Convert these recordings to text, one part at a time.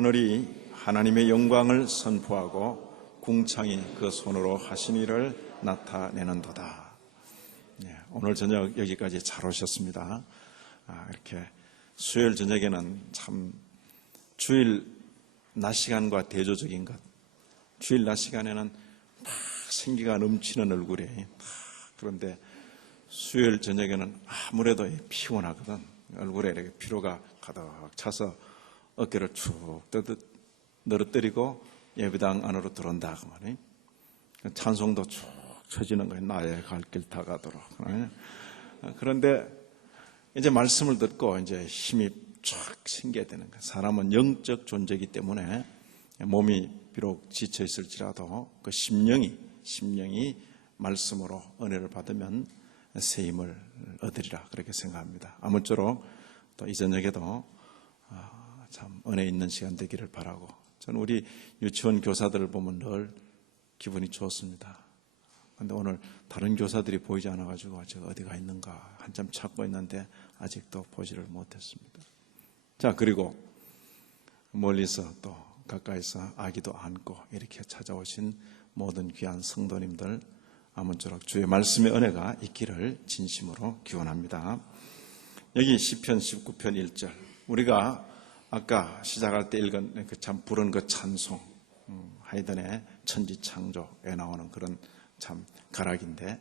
하늘이 하나님의 영광을 선포하고 궁창이 그 손으로 하신 일을 나타내는도다. 오늘 저녁 여기까지 잘 오셨습니다. 이렇게 수요일 저녁에는 참 주일 낮 시간과 대조적인 것. 주일 낮 시간에는 막 생기가 넘치는 얼굴에, 그런데 수요일 저녁에는 아무래도 피곤하거든. 얼굴에 이렇게 피로가 가득 차서 어깨를 축 늘어뜨리고 예배당 안으로 들어온다 그 말이에요. 찬송도 쭉 쳐지는 거예요. 나의 갈 길 다 가도록. 그런데 이제 말씀을 듣고 이제 힘이 쫙 생겨야 되는 거예요. 사람은 영적 존재이기 때문에 몸이 비록 지쳐 있을지라도 그 심령이 말씀으로 은혜를 받으면 새 힘을 얻으리라 그렇게 생각합니다. 아무쪼록 또 이 저녁에도 참 은혜 있는 시간 되기를 바라고, 저는 우리 유치원 교사들을 보면 늘 기분이 좋습니다. 그런데 오늘 다른 교사들이 보이지 않아가지고 제가 어디가 있는가 한참 찾고 있는데 아직도 보지를 못했습니다. 자, 그리고 멀리서 또 가까이서 아기도 안고 이렇게 찾아오신 모든 귀한 성도님들, 아무쪼록 주의 말씀의 은혜가 있기를 진심으로 기원합니다. 여기 시편 19편 1절, 우리가 아까 시작할 때 읽은 참 부른 그 찬송, 하이든의 천지창조에 나오는 그런 참 가락인데,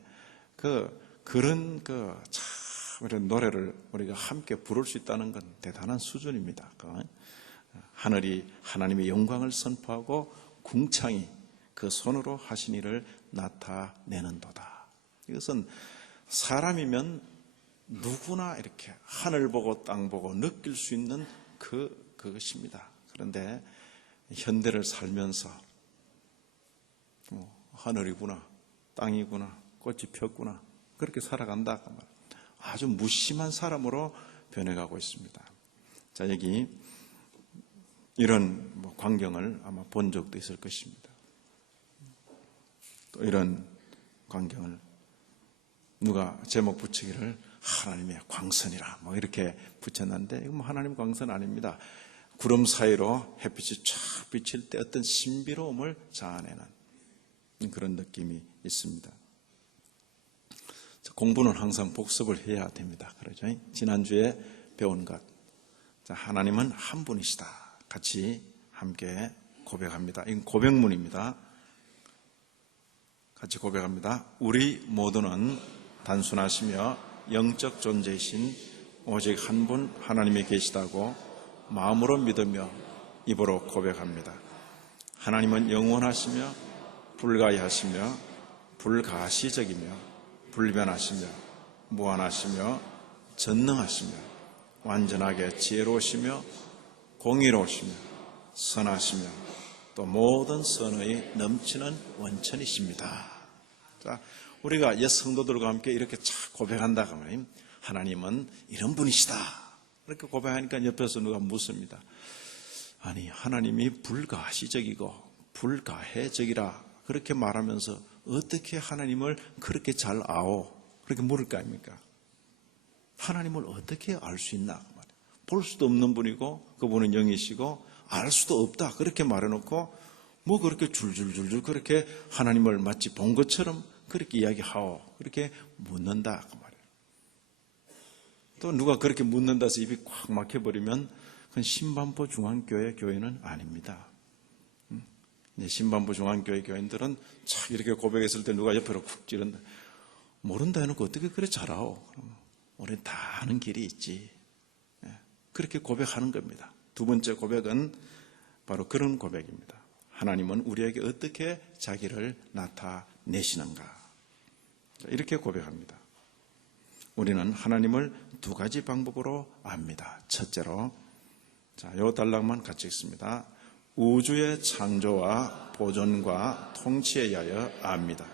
그런 참 이런 노래를 우리가 함께 부를 수 있다는 건 대단한 수준입니다. 하늘이 하나님의 영광을 선포하고 궁창이 그 손으로 하신 일을 나타내는도다. 이것은 사람이면 누구나 이렇게 하늘 보고 땅 보고 느낄 수 있는 그것입니다. 그런데 현대를 살면서 하늘이구나, 땅이구나, 꽃이 폈구나 그렇게 살아간다. 아주 무심한 사람으로 변해가고 있습니다. 자, 여기 이런 광경을 아마 본 적도 있을 것입니다. 또 이런 광경을 누가 제목 붙이기를 하나님의 광선이라 이렇게 붙였는데, 이건 하나님 광선 아닙니다. 구름 사이로 햇빛이 쫙 비칠 때 어떤 신비로움을 자아내는 그런 느낌이 있습니다. 공부는 항상 복습을 해야 됩니다. 그러죠? 지난주에 배운 것. 자, 하나님은 한 분이시다. 같이 함께 고백합니다. 이건 고백문입니다. 같이 고백합니다. 우리 모두는 단순하시며 영적 존재이신 오직 한 분 하나님이 계시다고 마음으로 믿으며 입으로 고백합니다. 하나님은 영원하시며 불가이하시며 불가시적이며 불변하시며 무한하시며 전능하시며 완전하게 지혜로우시며 공의로우시며 선하시며 또 모든 선의 넘치는 원천이십니다. 자, 우리가 옛 성도들과 함께 이렇게 착 고백한다 하면 하나님은 이런 분이시다. 이렇게 고백하니까 옆에서 누가 묻습니다. 아니, 하나님이 불가시적이고 불가해적이라 그렇게 말하면서 어떻게 하나님을 그렇게 잘 아오? 그렇게 물을 거 아닙니까? 하나님을 어떻게 알 수 있나? 볼 수도 없는 분이고 그분은 영이시고 알 수도 없다. 그렇게 말해놓고 그렇게 줄줄줄줄 그렇게 하나님을 마치 본 것처럼 그렇게 이야기하오. 그렇게 묻는다. 그 말이에요. 또 누가 그렇게 묻는다 해서 입이 꽉 막혀버리면 그건 신반포 중앙교회 교회는 아닙니다. 신반포 중앙교회 교인들은 착 이렇게 고백했을 때 누가 옆으로 쿡 찌른다. 모른다 해놓고 어떻게 그래 잘하오. 우리는 다 아는 길이 있지. 그렇게 고백하는 겁니다. 두 번째 고백은 바로 그런 고백입니다. 하나님은 우리에게 어떻게 자기를 나타내시는가. 이렇게 고백합니다. 우리는 하나님을 두 가지 방법으로 압니다. 첫째로, 자, 요 단락만 같이 읽습니다. 우주의 창조와 보존과 통치에 의하여 압니다.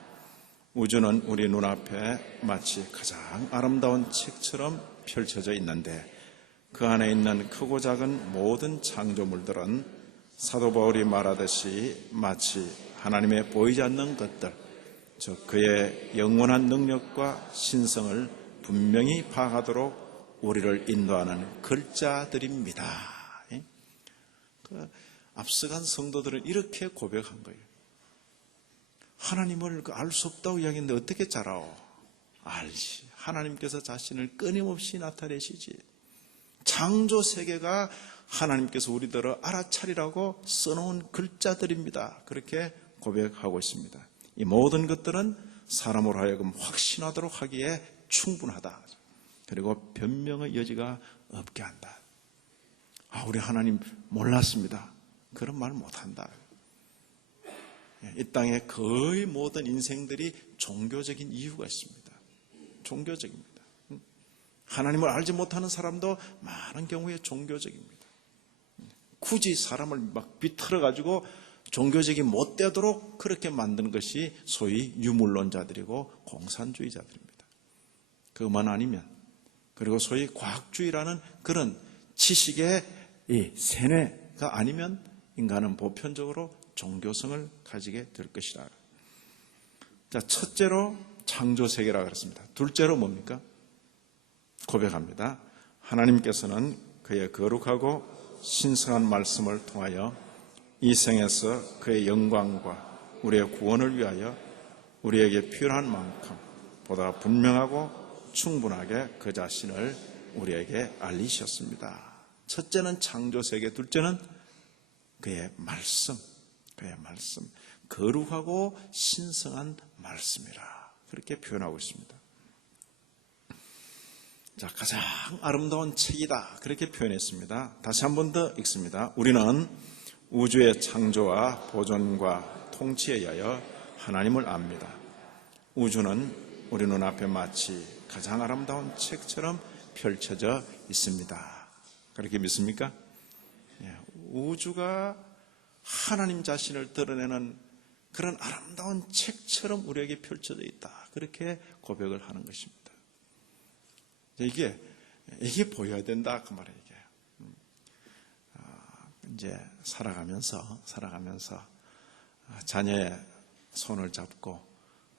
우주는 우리 눈앞에 마치 가장 아름다운 책처럼 펼쳐져 있는데 그 안에 있는 크고 작은 모든 창조물들은 사도 바울이 말하듯이 마치 하나님의 보이지 않는 것들, 즉 그의 영원한 능력과 신성을 분명히 파악하도록 우리를 인도하는 글자들입니다. 앞서간 성도들은 이렇게 고백한 거예요. 하나님을 알 수 없다고 이야기했는데 어떻게 알아오? 알지. 하나님께서 자신을 끊임없이 나타내시지. 창조 세계가 하나님께서 우리들을 알아차리라고 써놓은 글자들입니다. 그렇게 고백하고 있습니다. 이 모든 것들은 사람으로 하여금 확신하도록 하기에 충분하다. 그리고 변명의 여지가 없게 한다. 우리 하나님 몰랐습니다. 그런 말 못한다. 이 땅의 거의 모든 인생들이 종교적인 이유가 있습니다. 종교적입니다. 하나님을 알지 못하는 사람도 많은 경우에 종교적입니다. 굳이 사람을 막 비틀어가지고 종교적이 못 되도록 그렇게 만드는 것이 소위 유물론자들이고 공산주의자들입니다. 그것만 아니면, 그리고 소위 과학주의라는 그런 지식의 이 세뇌가 아니면 인간은 보편적으로 종교성을 가지게 될 것이다. 자, 첫째로 창조세계라고 그랬습니다. 둘째로 뭡니까? 고백합니다. 하나님께서는 그의 거룩하고 신성한 말씀을 통하여 이 생에서 그의 영광과 우리의 구원을 위하여 우리에게 필요한 만큼 보다 분명하고 충분하게 그 자신을 우리에게 알리셨습니다. 첫째는 창조세계, 둘째는 그의 말씀, 그의 말씀, 거룩하고 신성한 말씀이라 그렇게 표현하고 있습니다. 자, 가장 아름다운 책이다 그렇게 표현했습니다. 다시 한 번 더 읽습니다. 우리는 우주의 창조와 보존과 통치에 의하여 하나님을 압니다. 우주는 우리 눈앞에 마치 가장 아름다운 책처럼 펼쳐져 있습니다. 그렇게 믿습니까? 우주가 하나님 자신을 드러내는 그런 아름다운 책처럼 우리에게 펼쳐져 있다. 그렇게 고백을 하는 것입니다. 이게 보여야 된다 그 말이에요. 이게 이제 살아가면서 자녀의 손을 잡고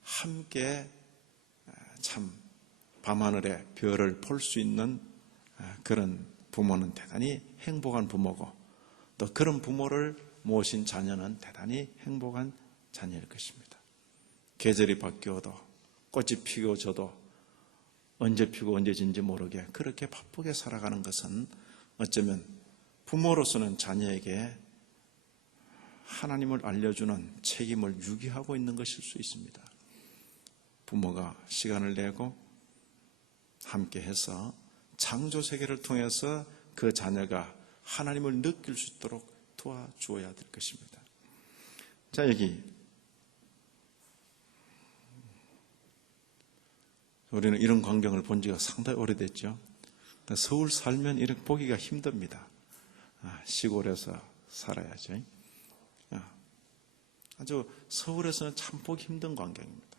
함께 참 밤하늘의 별을 볼 수 있는 그런 부모는 대단히 행복한 부모고, 또 그런 부모를 모신 자녀는 대단히 행복한 자녀일 것입니다. 계절이 바뀌어도 꽃이 피어져도 언제 피고 언제 진지 모르게 그렇게 바쁘게 살아가는 것은 어쩌면 부모로서는 자녀에게 하나님을 알려주는 책임을 유기하고 있는 것일 수 있습니다. 부모가 시간을 내고 함께해서 창조세계를 통해서 그 자녀가 하나님을 느낄 수 있도록 도와주어야 될 것입니다. 자, 여기 우리는 이런 광경을 본 지가 상당히 오래됐죠. 서울 살면 이렇게 보기가 힘듭니다. 시골에서 살아야죠. 아주 서울에서는 참 보기 힘든 광경입니다.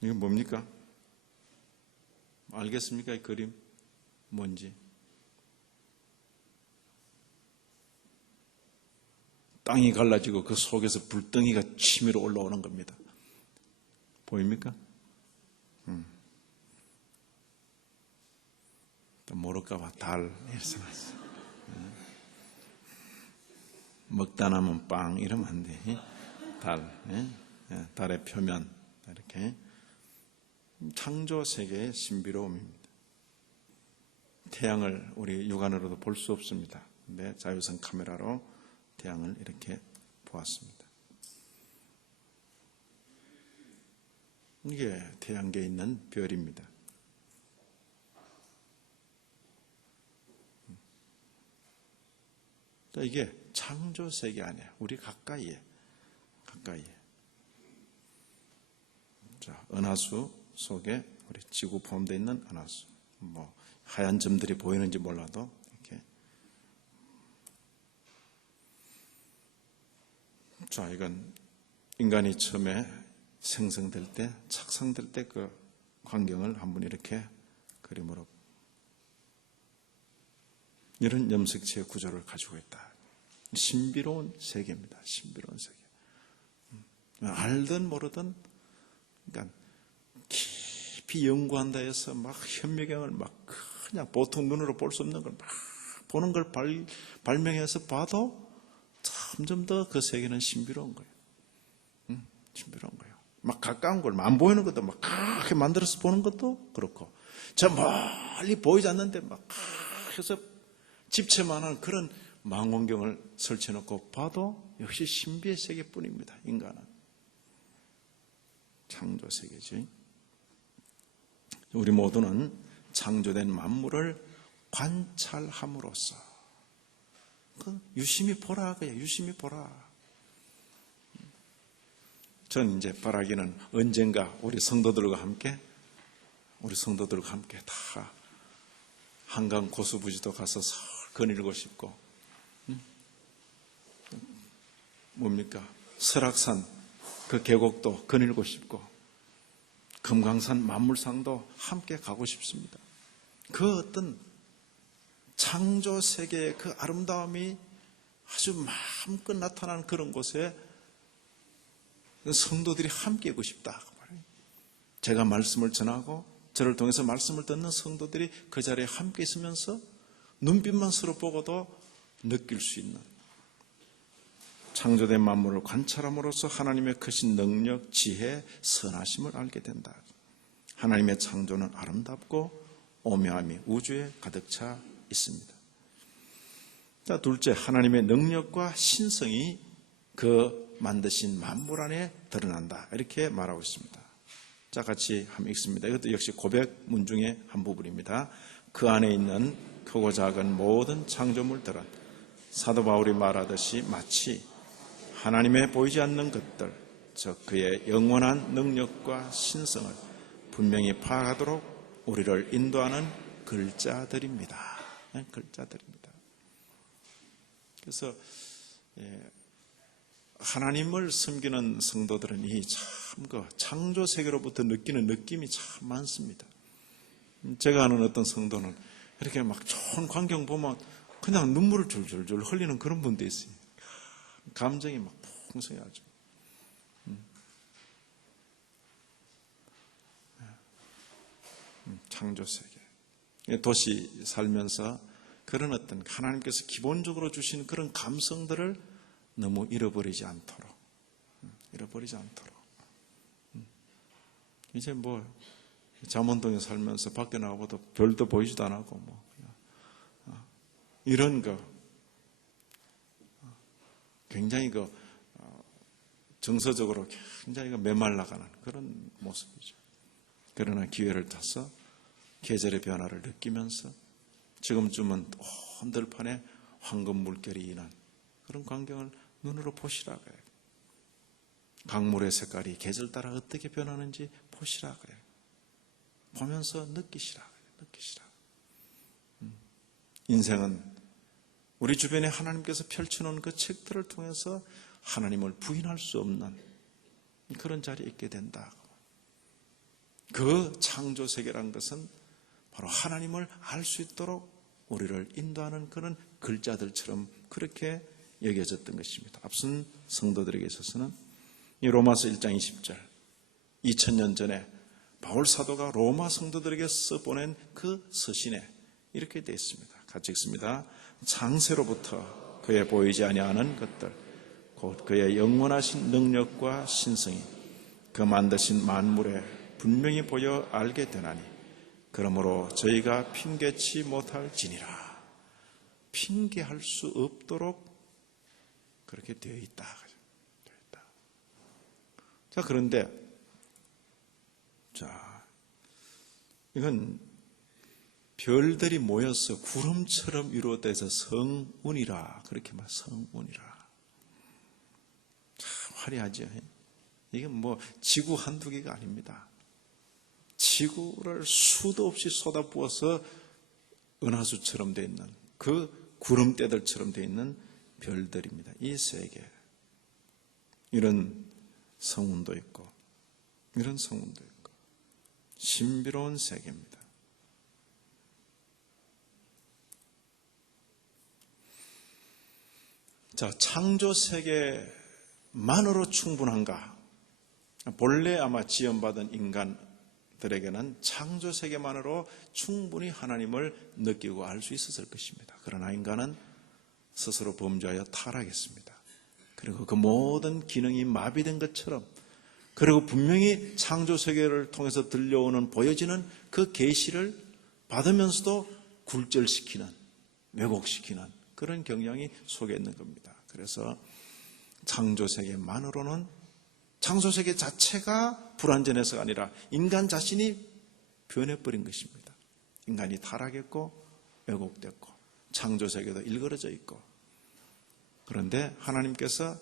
이건 뭡니까? 알겠습니까? 이 그림 뭔지. 땅이 갈라지고 그 속에서 불덩이가 치밀어 올라오는 겁니다. 보입니까? 또 모를까봐 달 이래서 먹다 남은 빵 이러면 안 돼. 달의 표면 이렇게 창조 세계의 신비로움입니다. 태양을 우리 육안으로도 볼 수 없습니다. 근데 자외선 카메라로 태양을 이렇게 보았습니다. 이게 태양계에 있는 별입니다. 이게 창조 세계 안에 우리 가까이에. 자, 은하수 속에 우리 지구 포함되어 있는 은하수. 하얀 점들이 보이는지 몰라도 이렇게. 자, 이건 인간이 처음에 생성될 때, 착상될 때 그 광경을 한번 이렇게 그림으로 이런 염색체의 구조를 가지고 있다. 신비로운 세계입니다. 신비로운 세계. 알든 모르든, 그러니까 깊이 연구한다 해서 막 현미경을 막 그냥 보통 눈으로 볼 수 없는 걸 막 보는 걸 발명해서 봐도 점점 더 그 세계는 신비로운 거예요. 신비로운 거예요. 막 가까운 걸, 안 보이는 것도 막 그렇게 만들어서 보는 것도 그렇고, 저 멀리 보이지 않는데 막 해서 집채만한 그런 망원경을 설치해놓고 봐도 역시 신비의 세계뿐입니다. 인간은 창조 세계지. 우리 모두는 창조된 만물을 관찰함으로써 유심히 보라 그야. 유심히 보라. 전 이제 바라기는 언젠가 우리 성도들과 함께 다 한강 고수부지도 가서 거닐고 싶고, 뭡니까? 설악산 그 계곡도 거닐고 싶고, 금강산 만물상도 함께 가고 싶습니다. 그 어떤 창조 세계의 그 아름다움이 아주 마음껏 나타나는 그런 곳에 성도들이 함께 있고 싶다. 제가 말씀을 전하고 저를 통해서 말씀을 듣는 성도들이 그 자리에 함께 있으면서 눈빛만 서로 보고도 느낄 수 있는, 창조된 만물을 관찰함으로써 하나님의 크신 능력, 지혜, 선하심을 알게 된다. 하나님의 창조는 아름답고 오묘함이 우주에 가득 차 있습니다. 자, 둘째, 하나님의 능력과 신성이 그 만드신 만물 안에 드러난다. 이렇게 말하고 있습니다. 자, 같이 한번 읽습니다. 이것도 역시 고백문 중에 한 부분입니다. 그 안에 있는 크고 작은 모든 창조물들은 사도 바울이 말하듯이 마치 하나님의 보이지 않는 것들, 즉 그의 영원한 능력과 신성을 분명히 파악하도록 우리를 인도하는 글자들입니다. 글자들입니다. 그래서 하나님을 섬기는 성도들은 이 참 그 창조 세계로부터 느끼는 느낌이 참 많습니다. 제가 아는 어떤 성도는 이렇게 막 좋은 광경 보면 그냥 눈물을 줄줄줄 흘리는 그런 분도 있어요. 감정이 막 풍성하죠. 창조 세계. 도시 살면서 그런 어떤 하나님께서 기본적으로 주신 그런 감성들을 너무 잃어버리지 않도록. 이제 뭐 잠원동에 살면서 밖에 나가봐도 별도 보이지도 않고 뭐 이런 거 굉장히 정서적으로 굉장히 메말라가는 그런 모습이죠. 그러나 기회를 타서 계절의 변화를 느끼면서 지금쯤은 온 들판에 황금 물결이 인한 그런 광경을 눈으로 보시라 그래요. 강물의 색깔이 계절 따라 어떻게 변하는지 보시라 그래요. 보면서 느끼시라. 인생은 우리 주변에 하나님께서 펼쳐놓은 그 책들을 통해서 하나님을 부인할 수 없는 그런 자리에 있게 된다. 그 창조 세계란 것은 바로 하나님을 알 수 있도록 우리를 인도하는 그런 글자들처럼 그렇게 여겨졌던 것입니다. 앞선 성도들에게 있어서는 이 로마서 1장 20절 2000년 전에 바울 사도가 로마 성도들에게 써보낸 그 서신에 이렇게 되어 있습니다. 같이 읽습니다. 창세로부터 그의 보이지 아니하는 것들 곧 그의 영원하신 능력과 신성이 그 만드신 만물에 분명히 보여 알게 되나니 그러므로 저희가 핑계치 못할지니라. 핑계할 수 없도록 그렇게 되어 있다. 자, 그런데 이건 별들이 모여서 구름처럼 이루어져서 성운이라 그렇게 말 성운이라. 참 화려하죠. 이건 뭐 지구 한두 개가 아닙니다. 지구를 수도 없이 쏟아부어서 은하수처럼 되어 있는 그 구름대들처럼 되어 있는 별들입니다. 이 세계. 이런 성운도 있고 이런 성운도 있고 신비로운 세계입니다. 자, 창조 세계만으로 충분한가? 본래 아마 지원받은 인간 사람들에게는 창조 세계만으로 충분히 하나님을 느끼고 알 수 있었을 것입니다. 그러나 인간은 스스로 범죄하여 타락했습니다. 그리고 그 모든 기능이 마비된 것처럼, 그리고 분명히 창조 세계를 통해서 들려오는 보여지는 그 계시를 받으면서도 굴절시키는, 왜곡시키는 그런 경향이 속에 있는 겁니다. 그래서 창조 세계만으로는, 창조 세계 자체가 불완전해서가 아니라 인간 자신이 변해버린 것입니다. 인간이 타락했고 왜곡됐고 창조 세계도 일그러져 있고, 그런데 하나님께서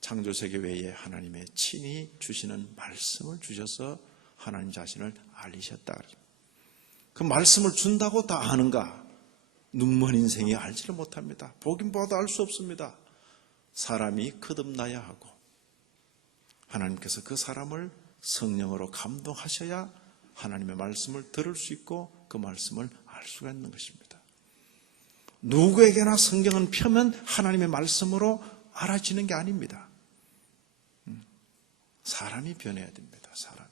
창조 세계 외에 하나님의 친히 주시는 말씀을 주셔서 하나님 자신을 알리셨다. 그 말씀을 준다고 다 아는가? 눈먼 인생이 알지를 못합니다. 보긴 봐도 알 수 없습니다. 사람이 거듭나야 하고 하나님께서 그 사람을 성령으로 감동하셔야 하나님의 말씀을 들을 수 있고 그 말씀을 알 수가 있는 것입니다. 누구에게나 성경은 펴면 하나님의 말씀으로 알아지는 게 아닙니다. 사람이 변해야 됩니다. 사람이.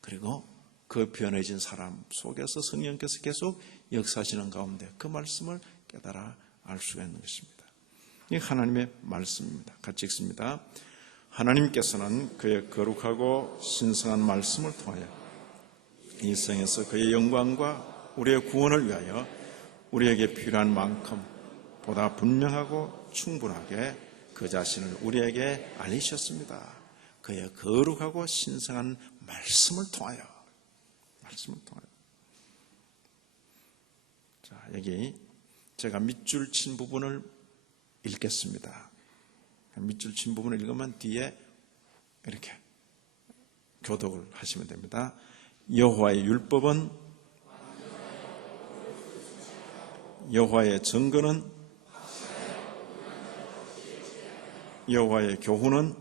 그리고 그 변해진 사람 속에서 성령께서 계속 역사하시는 가운데 그 말씀을 깨달아 알 수가 있는 것입니다. 이 하나님의 말씀입니다. 같이 읽습니다. 하나님께서는 그의 거룩하고 신성한 말씀을 통하여 이 세상에서 그의 영광과 우리의 구원을 위하여 우리에게 필요한 만큼 보다 분명하고 충분하게 그 자신을 우리에게 알리셨습니다. 그의 거룩하고 신성한 말씀을 통하여. 자, 여기 제가 밑줄 친 부분을 읽겠습니다. 밑줄 친 부분을 읽으면 뒤에 이렇게 교독을 하시면 됩니다. 여호와의 율법은, 여호와의 증거는, 여호와의 교훈은,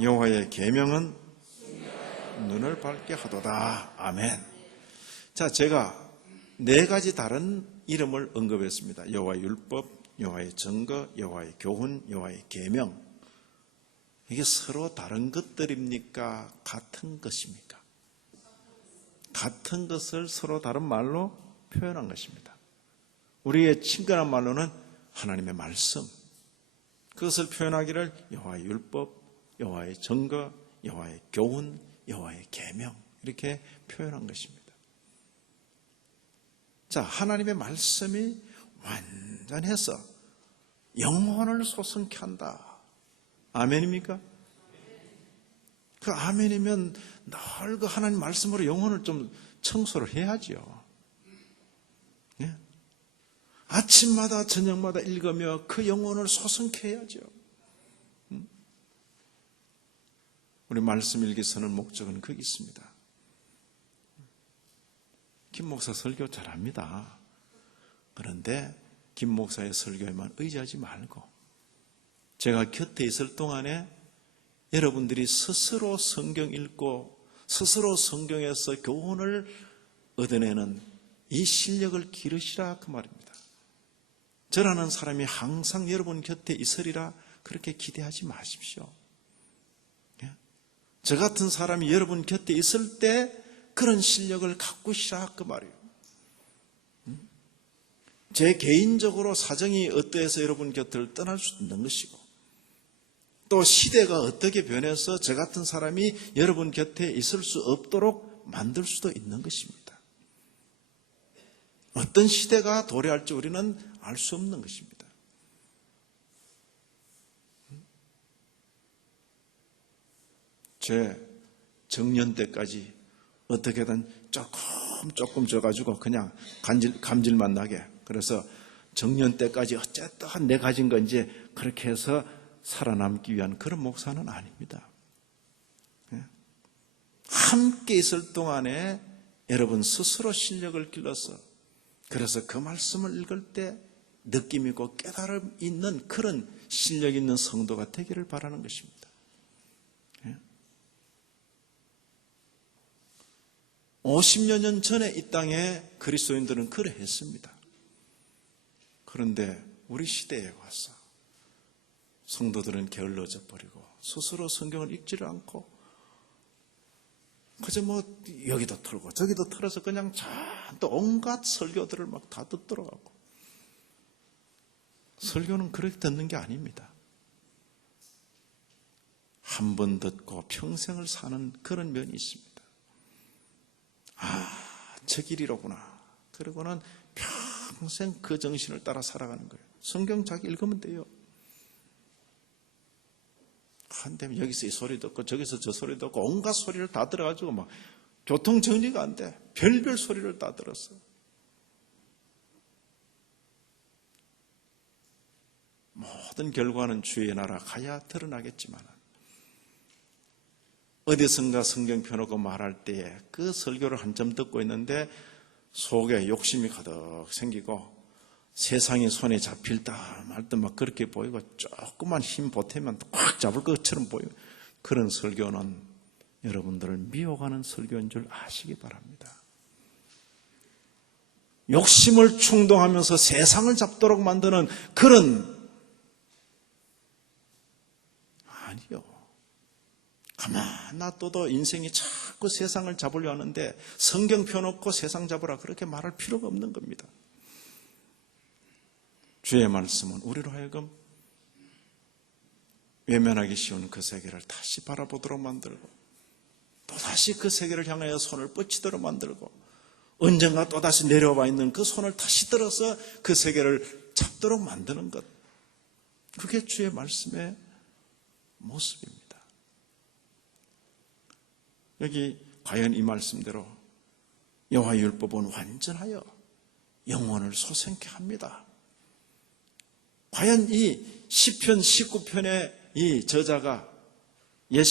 여호와의 계명은 눈을 밝게 하도다. 아멘. 자, 제가 4가지 다른 이름을 언급했습니다. 여호와의 율법, 여호와의 증거, 여호와의 교훈, 여호와의 계명. 이게 서로 다른 것들입니까? 같은 것입니까? 같은 것을 서로 다른 말로 표현한 것입니다. 우리의 친근한 말로는 하나님의 말씀, 그것을 표현하기를 여호와의 율법, 여호와의 증거, 여호와의 교훈, 여호와의 계명, 이렇게 표현한 것입니다. 자, 하나님의 말씀이 완전해서 영혼을 소성케 한다. 아멘입니까? 그 아멘이면 늘 그 하나님 말씀으로 영혼을 좀 청소를 해야죠. 예? 아침마다 저녁마다 읽으며 그 영혼을 소성케 해야죠. 우리 말씀 읽기 서는 목적은 거기 있습니다. 김 목사 설교 잘합니다. 그런데 김 목사의 설교에만 의지하지 말고 제가 곁에 있을 동안에 여러분들이 스스로 성경 읽고 스스로 성경에서 교훈을 얻어내는 이 실력을 기르시라 그 말입니다. 저라는 사람이 항상 여러분 곁에 있으리라 그렇게 기대하지 마십시오. 저 같은 사람이 여러분 곁에 있을 때 그런 실력을 가꾸시라 그 말이에요. 제 개인적으로 사정이 어떠해서 여러분 곁을 떠날 수 있는 것이고 또 시대가 어떻게 변해서 저 같은 사람이 여러분 곁에 있을 수 없도록 만들 수도 있는 것입니다. 어떤 시대가 도래할지 우리는 알 수 없는 것입니다. 제 정년 때까지 어떻게든 조금 져가지고 그냥 감질만 나게, 그래서 정년 때까지 어쨌든 내 가진 건지 그렇게 해서 살아남기 위한 그런 목사는 아닙니다. 함께 있을 동안에 여러분 스스로 실력을 길러서 그래서 그 말씀을 읽을 때 느낌 있고 깨달음 있는 그런 실력 있는 성도가 되기를 바라는 것입니다. 50여 년 전에 이 땅에 그리스도인들은 그래 했습니다. 그런데 우리 시대에 와서 성도들은 게을러져 버리고 스스로 성경을 읽지를 않고 그저 뭐 여기도 틀고 저기도 틀어서 그냥 잔뜩 온갖 설교들을 막 다 듣더라고. 설교는 그렇게 듣는 게 아닙니다. 한 번 듣고 평생을 사는 그런 면이 있습니다. 저 길이로구나. 그러고는 평생 그 정신을 따라 살아가는 거예요. 성경 자기 읽으면 돼요. 한데 여기서 이 소리 듣고 저기서 저 소리 듣고 온갖 소리를 다 들어가지고 막 교통 정리가 안 돼. 별별 소리를 다 들었어. 모든 결과는 주의 나라 가야 드러나겠지만 어디선가 성경 펴놓고 말할 때에 그 설교를 한점 듣고 있는데 속에 욕심이 가득 생기고 세상이 손에 잡힐 듯 말 듯 막 그렇게 보이고 조금만 힘 보태면 꽉 잡을 것처럼 보이고 그런 설교는 여러분들을 미워가는 설교인 줄 아시기 바랍니다. 욕심을 충동하면서 세상을 잡도록 만드는 그런 아니요. 가만 놔둬도 인생이 자꾸 세상을 잡으려 하는데 성경 펴놓고 세상 잡으라 그렇게 말할 필요가 없는 겁니다. 주의 말씀은 우리로 하여금 외면하기 쉬운 그 세계를 다시 바라보도록 만들고 또다시 그 세계를 향하여 손을 뻗치도록 만들고 언젠가 또다시 내려와 있는 그 손을 다시 들어서 그 세계를 잡도록 만드는 것. 그게 주의 말씀의 모습입니다. 여기 과연 이 말씀대로 여호와의 율법은 완전하여 영혼을 소생케 합니다. 과연 이 시편 19편의 이 저자가 옛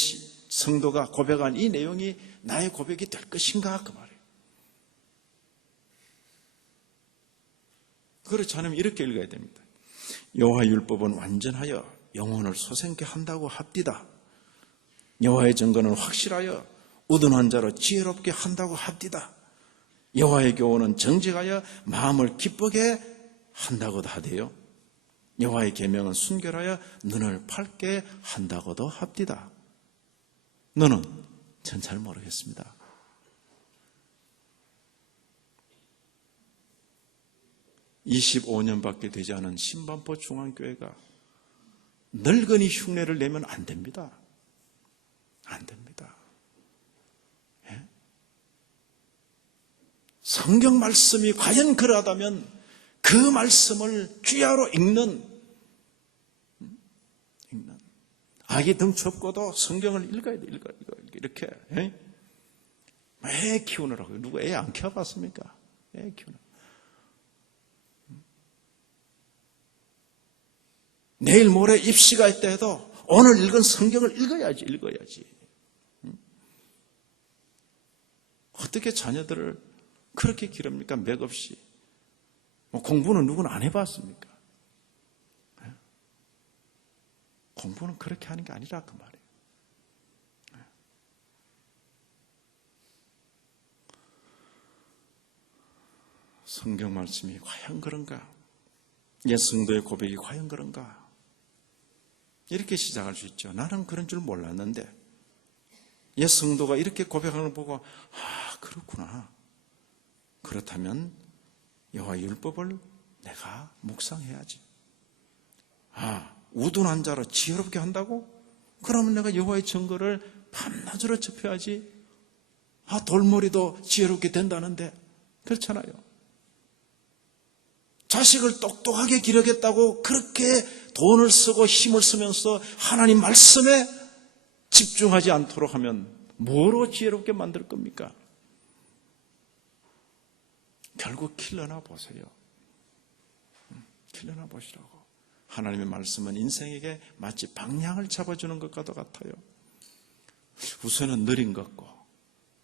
성도가 고백한 이 내용이 나의 고백이 될 것인가 그 말이에요. 그렇지 않으면 이렇게 읽어야 됩니다. 여호와의 율법은 완전하여 영혼을 소생케 한다고 합디다. 여호와의 증거는 확실하여 우둔한 자로 지혜롭게 한다고 합디다. 여호와의 교훈은 정직하여 마음을 기쁘게 한다고도 하대요. 여호와의 계명은 순결하여 눈을 밝게 한다고도 합디다. 너는 전 잘 모르겠습니다. (25년밖에) 되지 않은 신반포 중앙교회가 늙은이 흉내를 내면 안 됩니다. 안 됩니다. 예? 성경 말씀이 과연 그러하다면 그 말씀을 귀하로 읽는 아기 등치 없고도 성경을 읽어야 돼. 읽어 이렇게 애 키우느라고. 누구 애 안 키워봤습니까? 애 키우느라고. 내일 모레 입시가 있다 해도 오늘 읽은 성경을 읽어야지. 어떻게 자녀들을 그렇게 기릅니까? 맥없이. 공부는 누구는 안 해봤습니까? 공부는 그렇게 하는 게 아니라 그 말이에요. 성경 말씀이 과연 그런가? 옛 성도의 고백이 과연 그런가? 이렇게 시작할 수 있죠. 나는 그런 줄 몰랐는데 옛 성도가 이렇게 고백하는 걸 보고 그렇구나. 그렇다면 여호와의 율법을 내가 묵상해야지. 우둔한 자로 지혜롭게 한다고? 그러면 내가 여호와의 증거를 밤낮으로 접해야지. 돌머리도 지혜롭게 된다는데 그렇잖아요. 자식을 똑똑하게 기르겠다고 그렇게 돈을 쓰고 힘을 쓰면서 하나님 말씀에 집중하지 않도록 하면 뭐로 지혜롭게 만들 겁니까? 결국 길러나 보세요. 길러나 보시라고. 하나님의 말씀은 인생에게 마치 방향을 잡아주는 것과도 같아요. 우선은 느린 것 같고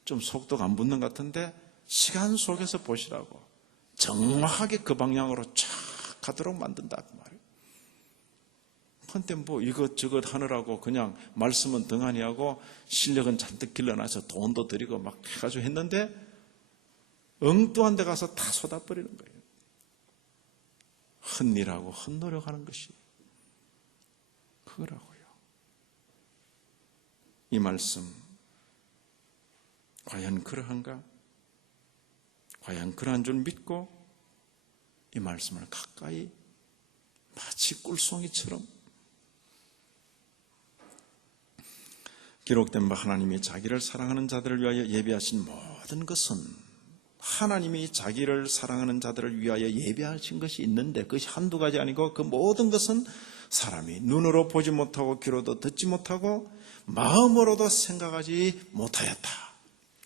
좀 속도가 안 붙는 것 같은데 시간 속에서 보시라고. 정확하게 그 방향으로 쫙 가도록 만든다 그 말이에요. 그런데 뭐 이것저것 하느라고 그냥 말씀은 등한히 하고 실력은 잔뜩 길러놔서 돈도 들이고 막 해가지고 했는데 엉뚱한 데 가서 다 쏟아버리는 거예요. 헛일하고 헛노력하는 것이 그거라고요. 이 말씀 과연 그러한가? 과연 그러한 줄 믿고 이 말씀을 가까이 마치 꿀송이처럼 기록된 바 하나님이 자기를 사랑하는 자들을 위하여 예비하신 모든 것은 하나님이 자기를 사랑하는 자들을 위하여 예비하신 것이 있는데 그것이 한두 가지 아니고 그 모든 것은 사람이 눈으로 보지 못하고 귀로도 듣지 못하고 마음으로도 생각하지 못하였다.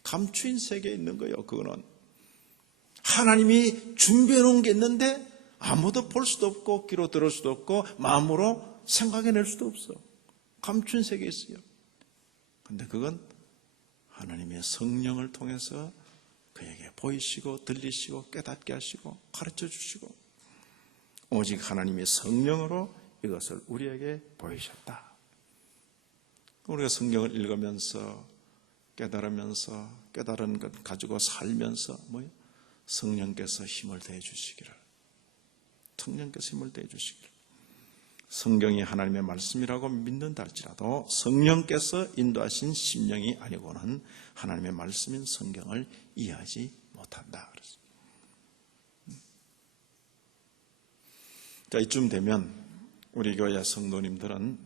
감추인 세계에 있는 거예요. 그거는 하나님이 준비해 놓은 게 있는데 아무도 볼 수도 없고 귀로 들을 수도 없고 마음으로 생각해낼 수도 없어. 감춘 세계에 있어요. 근데 그건 하나님의 성령을 통해서 그에게 보이시고 들리시고 깨닫게 하시고 가르쳐 주시고 오직 하나님의 성령으로 이것을 우리에게 보이셨다. 우리가 성경을 읽으면서 깨달으면서 깨달은 것 가지고 살면서 성령께서 힘을 더해 주시기를, 성령께서 힘을 더해 주시기를. 성경이 하나님의 말씀이라고 믿는다 할지라도 성령께서 인도하신 심령이 아니고는 하나님의 말씀인 성경을 이해하지 못한다 그랬습니다. 자, 이쯤 되면 우리 교회 성도님들은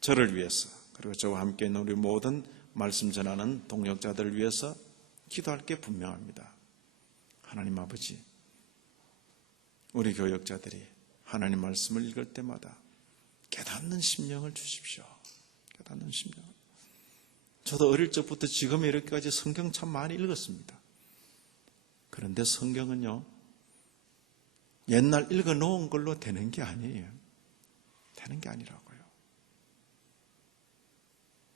저를 위해서 그리고 저와 함께 있는 우리 모든 말씀 전하는 동역자들을 위해서 기도할 게 분명합니다. 하나님 아버지, 우리 교역자들이 하나님 말씀을 읽을 때마다 깨닫는 심령을 주십시오. 깨닫는 심령. 저도 어릴 적부터 지금 이렇게까지 성경 참 많이 읽었습니다. 그런데 성경은요, 옛날 읽어놓은 걸로 되는 게 아니에요. 되는 게 아니라고요.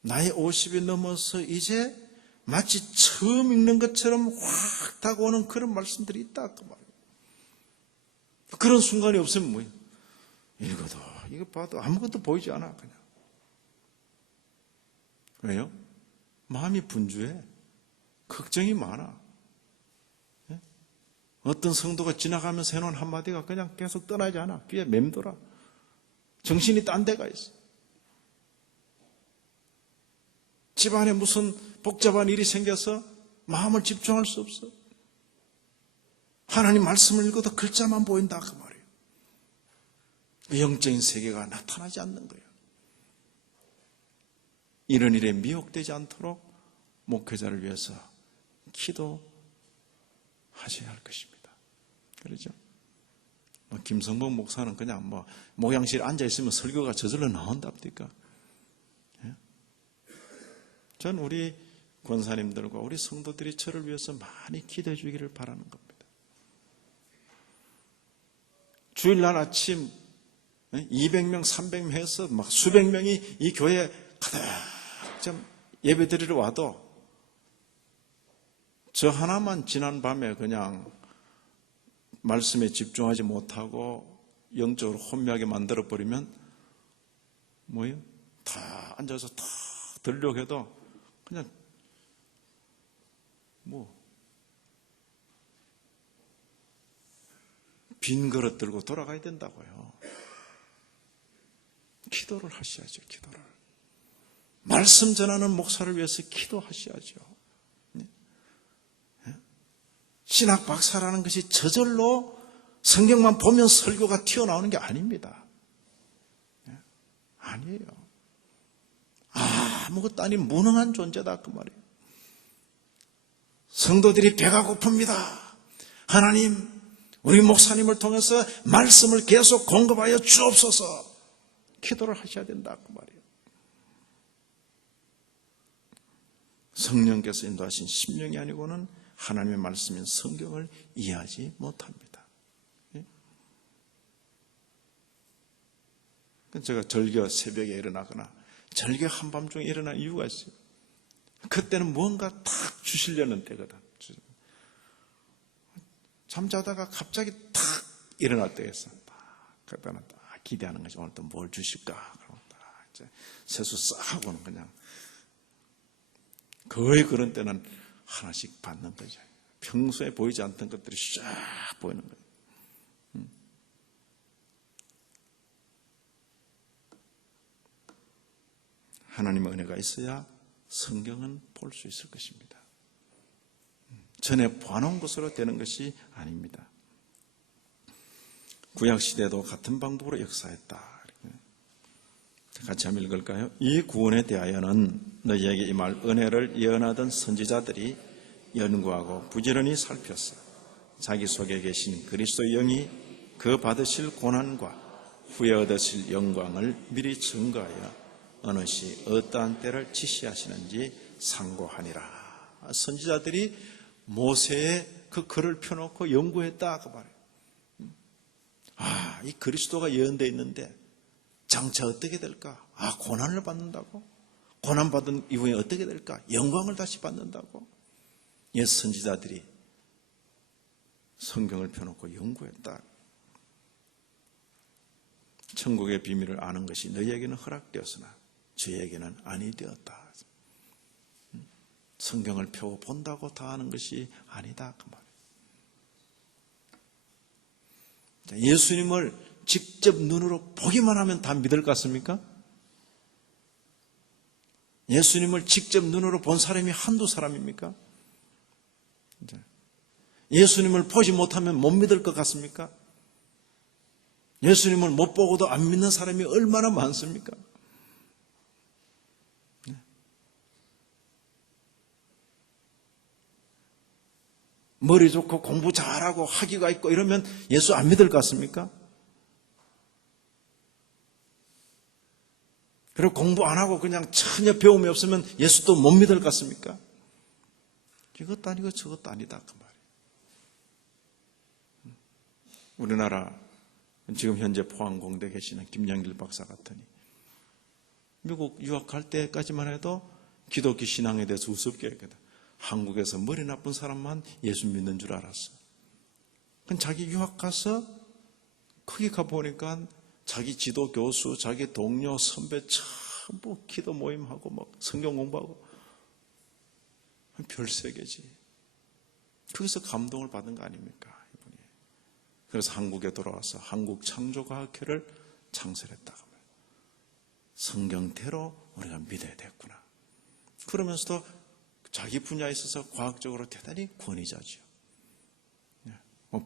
나이 50이 넘어서 이제 마치 처음 읽는 것처럼 확 다가오는 그런 말씀들이 있다. 그 말이에요. 그런 순간이 없으면 뭐예요? 읽어도, 이거 봐도 아무것도 보이지 않아, 그냥. 왜요? 마음이 분주해. 걱정이 많아. 예? 어떤 성도가 지나가면서 해놓은 한마디가 그냥 계속 떠나지 않아. 귀에 맴돌아. 정신이 딴 데가 있어. 집안에 무슨 복잡한 일이 생겨서 마음을 집중할 수 없어. 하나님 말씀을 읽어도 글자만 보인다 그 말이에요. 영적인 세계가 나타나지 않는 거예요. 이런 일에 미혹되지 않도록 목회자를 위해서 기도하셔야 할 것입니다. 그렇죠? 김성복 목사는 그냥 목양실에 앉아있으면 설교가 저절로 나온답니까? 전 우리 권사님들과 우리 성도들이 저를 위해서 많이 기도해 주기를 바라는 겁니다. 주일날 아침 200명, 300명 해서 막 수백 명이 이 교회에 가득 좀 예배 드리러 와도 저 하나만 지난 밤에 그냥 말씀에 집중하지 못하고 영적으로 혼미하게 만들어버리면 뭐예요? 다 앉아서 다 들으려고 해도 그냥 빈 그릇 들고 돌아가야 된다고요. 기도를 하셔야죠. 기도를. 말씀 전하는 목사를 위해서 기도하셔야죠. 신학 박사라는 것이 저절로 성경만 보면 설교가 튀어나오는 게 아닙니다. 아니에요. 아무것도 아닌 무능한 존재다 그 말이에요. 성도들이 배가 고픕니다. 하나님, 우리 목사님을 통해서 말씀을 계속 공급하여 주옵소서. 기도를 하셔야 된다 그 말이에요. 성령께서 인도하신 심령이 아니고는 하나님의 말씀인 성경을 이해하지 못합니다. 제가 절교 새벽에 일어나거나 절교 한밤중에 일어난 이유가 있어요. 그때는 뭔가 탁 주시려는 때거든. 잠자다가 갑자기 탁 일어날 때가 있어. 그때는 딱 기대하는 거지. 오늘 또 뭘 주실까? 그러면 딱 이제 세수 싹 하고는 그냥 거의 그런 때는 하나씩 받는 거죠. 평소에 보이지 않던 것들이 쫙 보이는 거예요. 하나님의 은혜가 있어야 성경은 볼 수 있을 것입니다. 전에 보아놓은 것으로 되는 것이 아닙니다. 구약시대도 같은 방법으로 역사했다. 같이 한번 읽을까요? 이 구원에 대하여는 너희에게 임할 은혜를 예언하던 선지자들이 연구하고 부지런히 살폈어. 자기 속에 계신 그리스도의 영이 그 받으실 고난과 후에 얻으실 영광을 미리 증거하여 어느 시 어떠한 때를 지시하시는지 상고하니라. 선지자들이 모세의 그 글을 펴놓고 연구했다 그 말이에요. 이 그리스도가 예언되어 있는데 장차 어떻게 될까? 고난을 받는다고? 고난받은 이후에 어떻게 될까? 영광을 다시 받는다고? 옛 선지자들이 성경을 펴놓고 연구했다. 천국의 비밀을 아는 것이 너희에게는 허락되었으나 저희에게는 아니 되었다. 성경을 펴고 본다고 다 아는 것이 아니다 그 말이에요. 예수님을 직접 눈으로 보기만 하면 다 믿을 것 같습니까? 예수님을 직접 눈으로 본 사람이 한두 사람입니까? 예수님을 보지 못하면 못 믿을 것 같습니까? 예수님을 못 보고도 안 믿는 사람이 얼마나 많습니까? 머리 좋고 공부 잘하고 학위가 있고 이러면 예수 안 믿을 것 같습니까? 그리고 공부 안 하고 그냥 전혀 배움이 없으면 예수도 못 믿을 것 같습니까? 이것도 아니고 저것도 아니다 그 말이에요. 우리나라 지금 현재 포항공대에 계시는 김영길 박사 같으니 미국 유학할 때까지만 해도 기독교 신앙에 대해서 우습게 했거든. 한국에서 머리 나쁜 사람만 예수 믿는 줄 알았어. 자기 유학 가서 거기 가보니까 자기 지도 교수, 자기 동료, 선배 전부 기도 모임하고 막 성경 공부하고 별세계지. 거기서 감동을 받은 거 아닙니까? 이분이. 그래서 한국에 돌아와서 한국창조과학회를 창설했다고 합니다. 성경대로 우리가 믿어야 됐구나. 그러면서도 자기 분야에 있어서 과학적으로 대단히 권위자지요.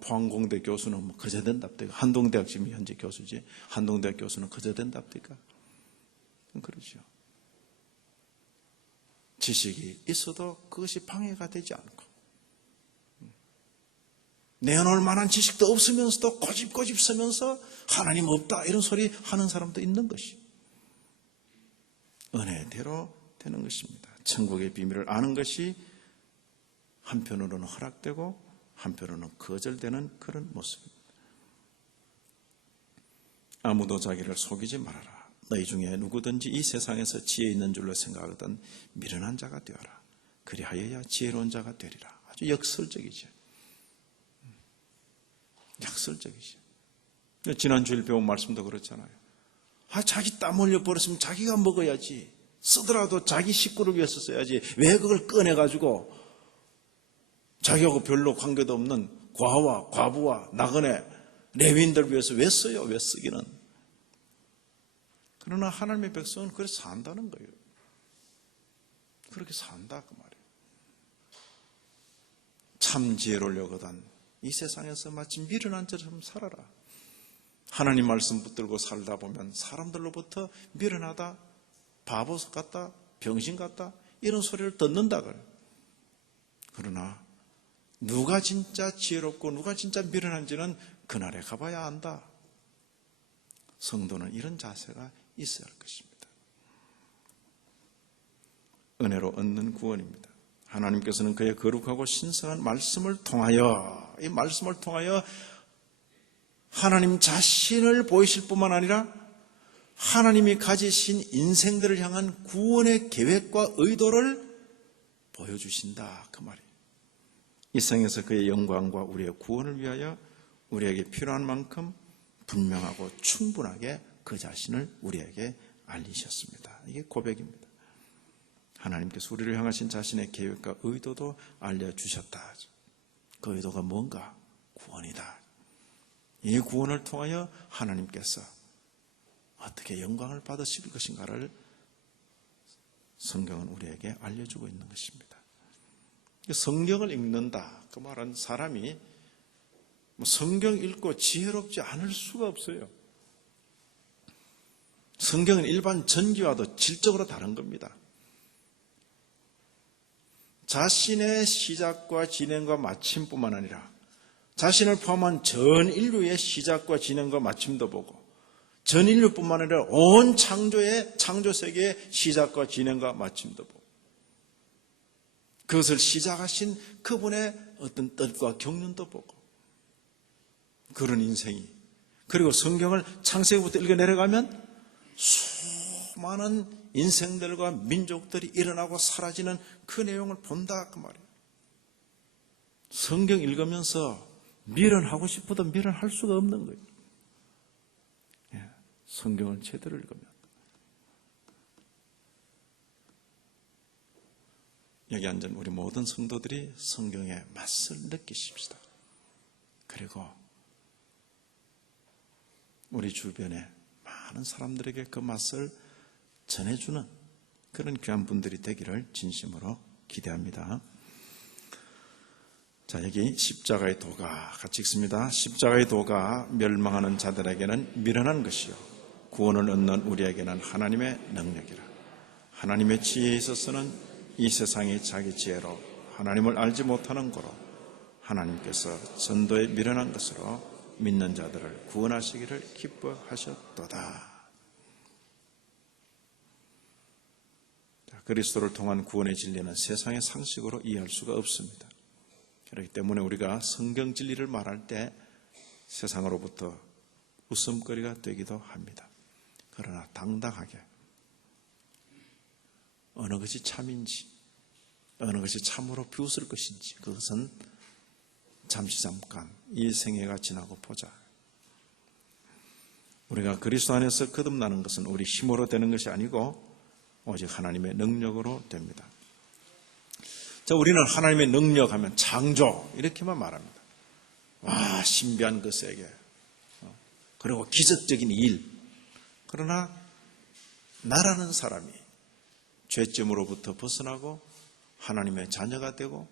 포항공대 교수는 그저 된답니까? 한동대학 지금 현재 교수지. 한동대학 교수는 그저 된답니까? 그러죠. 지식이 있어도 그것이 방해가 되지 않고 내어놓을 만한 지식도 없으면서도 고집고집 서면서 하나님 없다 이런 소리 하는 사람도 있는 것이 은혜대로 되는 것입니다. 천국의 비밀을 아는 것이 한편으로는 허락되고 한편으로는 거절되는 그런 모습입니다. 아무도 자기를 속이지 말아라. 너희 중에 누구든지 이 세상에서 지혜 있는 줄로 생각하거든 미련한 자가 되어라. 그리하여야 지혜로운 자가 되리라. 아주 역설적이죠. 역설적이죠. 지난 주일 배운 말씀도 그렇잖아요. 자기 땀 흘려 버렸으면 자기가 먹어야지. 쓰더라도 자기 식구를 위해서 써야지. 왜 그걸 꺼내가지고 자기하고 별로 관계도 없는 과와 과부와 나그네 레위인들 위해서 왜 써요? 왜 쓰기는? 그러나 하나님의 백성은 그렇게 산다는 거예요. 그렇게 산다 그 말이에요. 참 지혜를 여거든 이 세상에서 마치 미련한 자처럼 살아라. 하나님 말씀 붙들고 살다 보면 사람들로부터 미련하다, 바보 같다, 병신 같다 이런 소리를 듣는다 그래요. 그러나 누가 진짜 지혜롭고 누가 진짜 미련한지는 그날에 가봐야 안다. 성도는 이런 자세가 있어야 할 것입니다. 은혜로 얻는 구원입니다. 하나님께서는 그의 거룩하고 신성한 말씀을 통하여 이 말씀을 통하여 하나님 자신을 보이실 뿐만 아니라 하나님이 가지신 인생들을 향한 구원의 계획과 의도를 보여주신다 그 말이에요. 이 생에서 그의 영광과 우리의 구원을 위하여 우리에게 필요한 만큼 분명하고 충분하게 그 자신을 우리에게 알리셨습니다. 이게 고백입니다. 하나님께서 우리를 향하신 자신의 계획과 의도도 알려주셨다. 그 의도가 뭔가? 구원이다. 이 구원을 통하여 하나님께서 어떻게 영광을 받으실 것인가를 성경은 우리에게 알려주고 있는 것입니다. 성경을 읽는다. 그 말은 사람이 성경 읽고 지혜롭지 않을 수가 없어요. 성경은 일반 전기와도 질적으로 다른 겁니다. 자신의 시작과 진행과 마침뿐만 아니라 자신을 포함한 전 인류의 시작과 진행과 마침도 보고 전 인류뿐만 아니라 온 창조 세계의 시작과 진행과 마침도 보고 그것을 시작하신 그분의 어떤 뜻과 경륜도 보고 그런 인생이 그리고 성경을 창세기부터 읽어 내려가면 수많은 인생들과 민족들이 일어나고 사라지는 그 내용을 본다 그 말이에요. 성경 읽으면서 미련하고 싶어도 미련할 수가 없는 거예요. 성경을 제대로 읽으면. 여기 앉은 우리 모든 성도들이 성경의 맛을 느끼십시다. 그리고 우리 주변에 많은 사람들에게 그 맛을 전해주는 그런 귀한 분들이 되기를 진심으로 기대합니다. 자, 여기 십자가의 도가 같이 읽습니다. 십자가의 도가 멸망하는 자들에게는 미련한 것이요 구원을 얻는 우리에게는 하나님의 능력이라. 하나님의 지혜에 있어서는 이 세상이 자기 지혜로 하나님을 알지 못하는 거로 하나님께서 전도에 미련한 것으로 믿는 자들을 구원하시기를 기뻐하셨도다. 그리스도를 통한 구원의 진리는 세상의 상식으로 이해할 수가 없습니다. 그렇기 때문에 우리가 성경 진리를 말할 때 세상으로부터 웃음거리가 되기도 합니다. 그러나 당당하게 어느 것이 참인지 어느 것이 참으로 비웃을 것인지 그것은 잠시 잠깐 이 생애가 지나고 보자. 우리가 그리스도 안에서 거듭나는 것은 우리 힘으로 되는 것이 아니고 오직 하나님의 능력으로 됩니다. 자, 우리는 하나님의 능력하면 창조 이렇게만 말합니다. 와, 신비한 그 세계 그리고 기적적인 일. 그러나 나라는 사람이 죄점으로부터 벗어나고 하나님의 자녀가 되고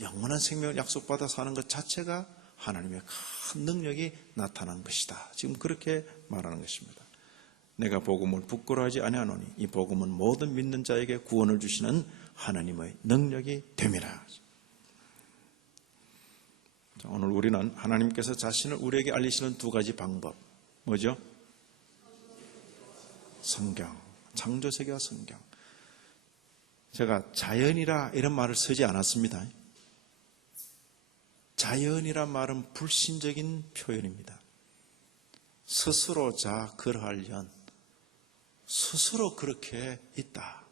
영원한 생명을 약속받아 사는 것 자체가 하나님의 큰 능력이 나타난 것이다. 지금 그렇게 말하는 것입니다. 내가 복음을 부끄러워하지 아니하노니 이 복음은 모든 믿는 자에게 구원을 주시는 하나님의 능력이 됨이라. 자, 오늘 우리는 하나님께서 자신을 우리에게 알리시는 두 가지 방법. 뭐죠? 성경, 창조세계와 성경. 제가 자연이라 이런 말을 쓰지 않았습니다. 자연이란 말은 불신적인 표현입니다. 스스로 자 그러하련 스스로 그렇게 있다.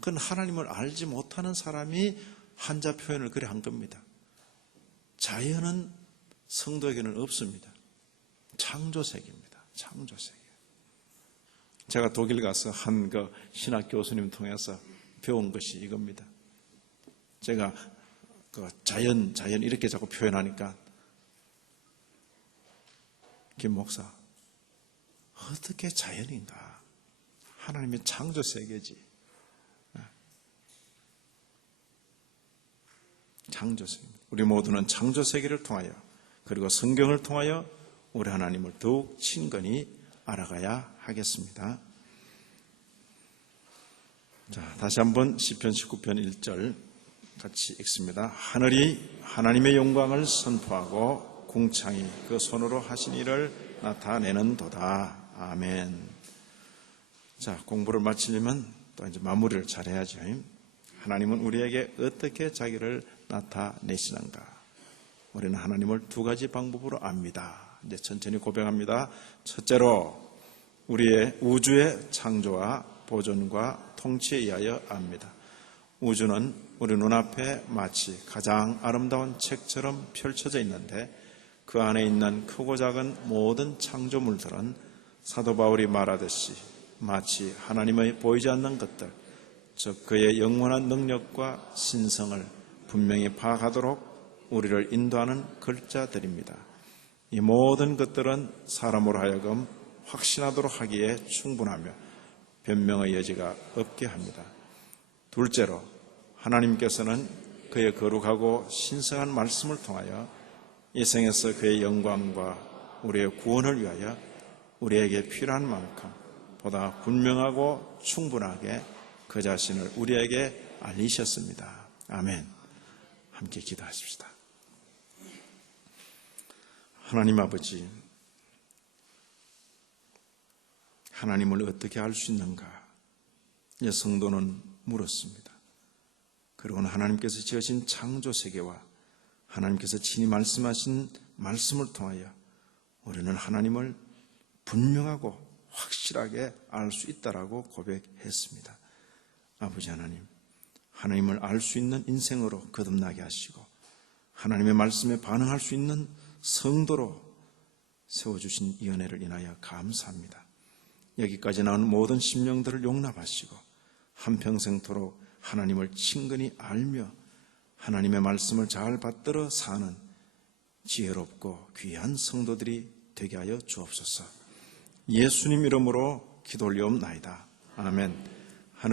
그건 하나님을 알지 못하는 사람이 한자 표현을 그래 한 겁니다. 자연은 성도에게는 없습니다. 창조세계입니다. 창조세계. 제가 독일 가서 한 그 신학 교수님 통해서 배운 것이 이겁니다. 제가 그 자연 이렇게 자꾸 표현하니까 김 목사 어떻게 자연인가? 하나님의 창조 세계지. 창조 세계. 우리 모두는 창조 세계를 통하여 그리고 성경을 통하여 우리 하나님을 더욱 친근히 알아가야 하겠습니다. 자, 다시 한번 시편 19편 1절 같이 읽습니다. 하늘이 하나님의 영광을 선포하고 궁창이 그 손으로 하신 일을 나타내는도다. 아멘. 자, 공부를 마치려면 또 이제 마무리를 잘 해야죠. 하나님은 우리에게 어떻게 자기를 나타내시는가? 우리는 하나님을 두 가지 방법으로 압니다. 이제 천천히 고백합니다. 첫째로 우리의 우주의 창조와 보존과 통치에 의하여 압니다. 우주는 우리 눈앞에 마치 가장 아름다운 책처럼 펼쳐져 있는데 그 안에 있는 크고 작은 모든 창조물들은 사도 바울이 말하듯이 마치 하나님의 보이지 않는 것들, 즉 그의 영원한 능력과 신성을 분명히 파악하도록 우리를 인도하는 글자들입니다. 이 모든 것들은 사람으로 하여금 확신하도록 하기에 충분하며 변명의 여지가 없게 합니다. 둘째로 하나님께서는 그의 거룩하고 신성한 말씀을 통하여 이 생에서 그의 영광과 우리의 구원을 위하여 우리에게 필요한 만큼 보다 분명하고 충분하게 그 자신을 우리에게 알리셨습니다. 아멘. 함께 기도하십시다. 하나님 아버지, 하나님을 어떻게 알 수 있는가? 이 성도는 물었습니다. 그리고는 하나님께서 지으신 창조 세계와 하나님께서 친히 말씀하신 말씀을 통하여 우리는 하나님을 분명하고 확실하게 알 수 있다라고 고백했습니다. 아버지 하나님, 하나님을 알 수 있는 인생으로 거듭나게 하시고 하나님의 말씀에 반응할 수 있는 성도로 세워주신 이 은혜를 인하여 감사합니다. 여기까지 나온 모든 심령들을 용납하시고 한평생토록 하나님을 친근히 알며 하나님의 말씀을 잘 받들어 사는 지혜롭고 귀한 성도들이 되게 하여 주옵소서. 예수님 이름으로 기도 올리옵나이다. 아멘.